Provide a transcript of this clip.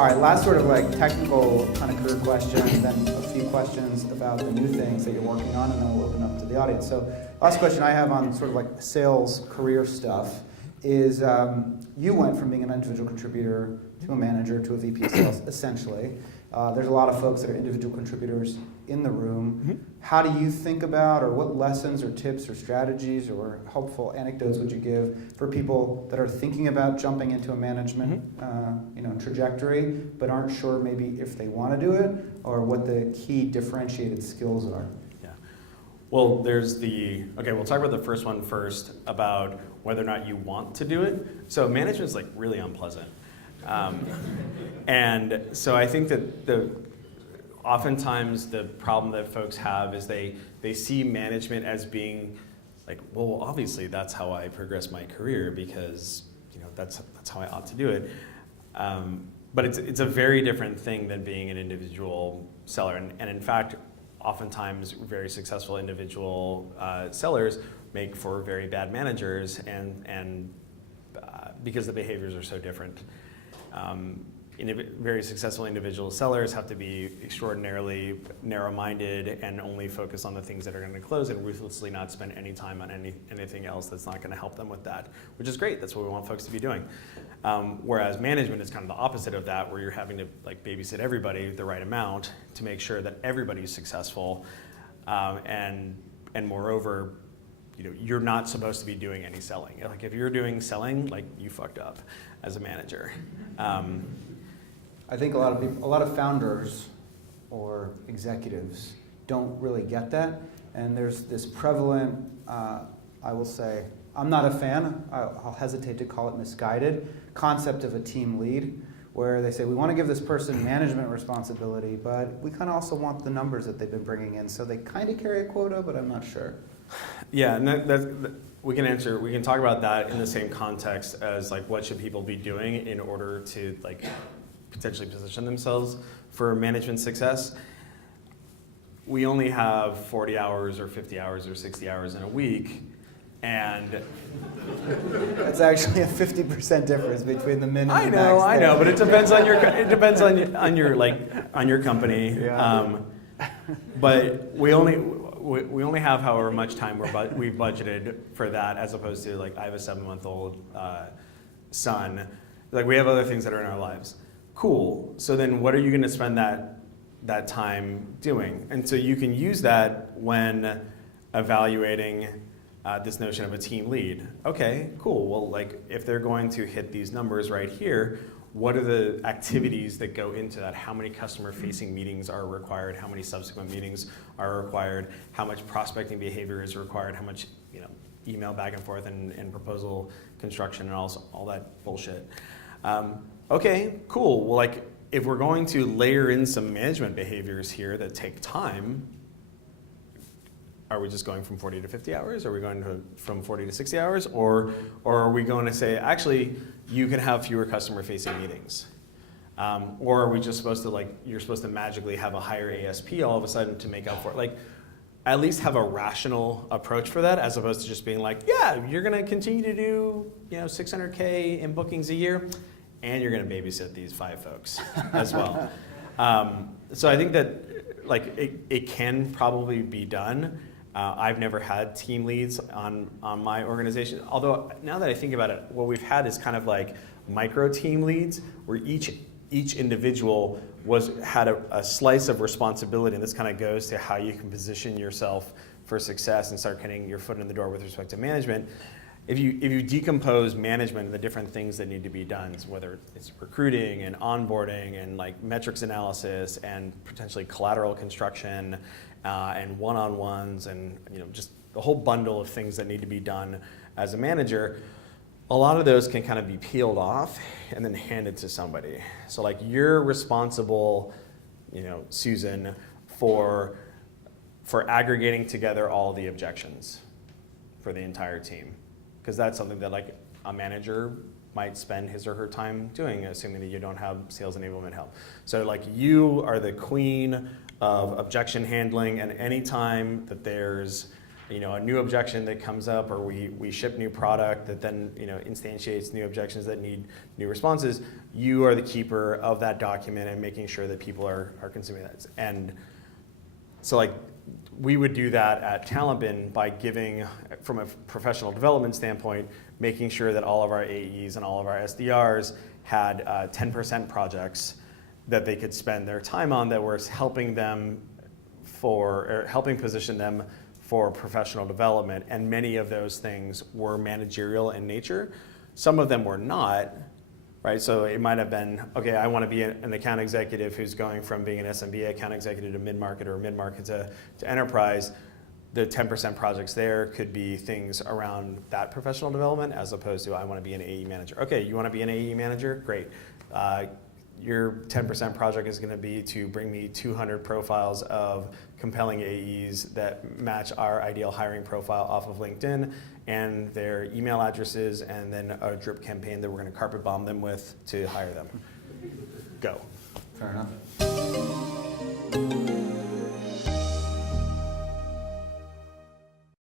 All right, last sort of like technical kind of career question, then a few questions about the new things that you're working on, and then we'll open up to the audience. So last question I have on sort of like sales career stuff is you went from being an individual contributor to a manager to a VP of sales, essentially. There's a lot of folks that are individual contributors in the room. Mm-hmm. How do you think about, or what lessons or tips or strategies or helpful anecdotes would you give for people that are thinking about jumping into a management trajectory, but aren't sure maybe if they want to do it, or what the key differentiated skills are? Yeah. Well, we'll talk about the first one first, about whether or not you want to do it. So management is like really unpleasant. And so I think that oftentimes the problem that folks have is they see management as being like, well, obviously that's how I progress my career because that's how I ought to do it. But it's a very different thing than being an individual seller. And in fact, oftentimes very successful individual sellers make for very bad managers, and because the behaviors are so different. Very successful individual sellers have to be extraordinarily narrow-minded and only focus on the things that are going to close and ruthlessly not spend any time on anything else that's not going to help them with that, which is great. That's what we want folks to be doing. Whereas management is kind of the opposite of that, where you're having to like babysit everybody the right amount to make sure that everybody's successful, and moreover, you're not supposed to be doing any selling. Like if you're doing selling, like you fucked up as a manager. I think a lot of founders or executives don't really get that, and there's this prevalent, I will say, I'm not a fan, I'll hesitate to call it misguided, concept of a team lead, where they say, we want to give this person management responsibility, but we kind of also want the numbers that they've been bringing in, so they kind of carry a quota, but I'm not sure. Yeah, and we can talk about that in the same context as like what should people be doing in order to like potentially position themselves for management success. We only have 40 hours or 50 hours or 60 hours in a week, and that's actually a 50% difference between the min and the max. I know, but it depends on your company. Yeah. But we only have however much time we've budgeted for that, as opposed to like I have a 7-month-old son. Like we have other things that are in our lives. Cool. So then what are you going to spend that time doing? And so you can use that when evaluating this notion of a team lead. Okay, cool. Well, like if they're going to hit these numbers right here, what are the activities that go into that? How many customer-facing meetings are required? How many subsequent meetings are required? How much prospecting behavior is required? How much email back and forth and proposal construction and all that bullshit? Okay, cool. Well, like if we're going to layer in some management behaviors here that take time, are we just going from 40 to 50 hours? Are we going from 40 to 60 hours? Or are we going to say, actually, you can have fewer customer-facing meetings? Or are we just supposed to, you're supposed to magically have a higher ASP all of a sudden to make up for it? Like, at least have a rational approach for that, as opposed to just being like, yeah, you're going to continue to do, $600K in bookings a year, and you're going to babysit these 5 folks as well. So I think that it can probably be done. I've never had team leads on my organization. Although now that I think about it, what we've had is kind of like micro team leads, where each individual had a slice of responsibility, and this kind of goes to how you can position yourself for success and start getting your foot in the door with respect to management. If you decompose management and the different things that need to be done, whether it's recruiting and onboarding and like metrics analysis and potentially collateral construction and one-on-ones and just the whole bundle of things that need to be done as a manager, a lot of those can kind of be peeled off and then handed to somebody. So like you're responsible, Susan, for aggregating together all the objections for the entire team. Because that's something that like a manager might spend his or her time doing, assuming that you don't have sales enablement help. So like you are the queen of objection handling, and any time that there's a new objection that comes up, or we ship new product that then instantiates new objections that need new responses, you are the keeper of that document and making sure that people are consuming that. And so like we would do that at TalentBin by giving, from a professional development standpoint, making sure that all of our AEs and all of our SDRs had 10% projects that they could spend their time on that were helping them helping position them for professional development, and many of those things were managerial in nature. Some of them were not, right? So it might have been, okay, I want to be an account executive who's going from being an SMB account executive to mid-market, or mid-market to enterprise. The 10% projects there could be things around that professional development, as opposed to I want to be an AE manager. Okay, you want to be an AE manager? Great. Your 10% project is going to be to bring me 200 profiles of compelling AEs that match our ideal hiring profile off of LinkedIn, and their email addresses, and then a drip campaign that we're going to carpet bomb them with to hire them. Go. Fair enough.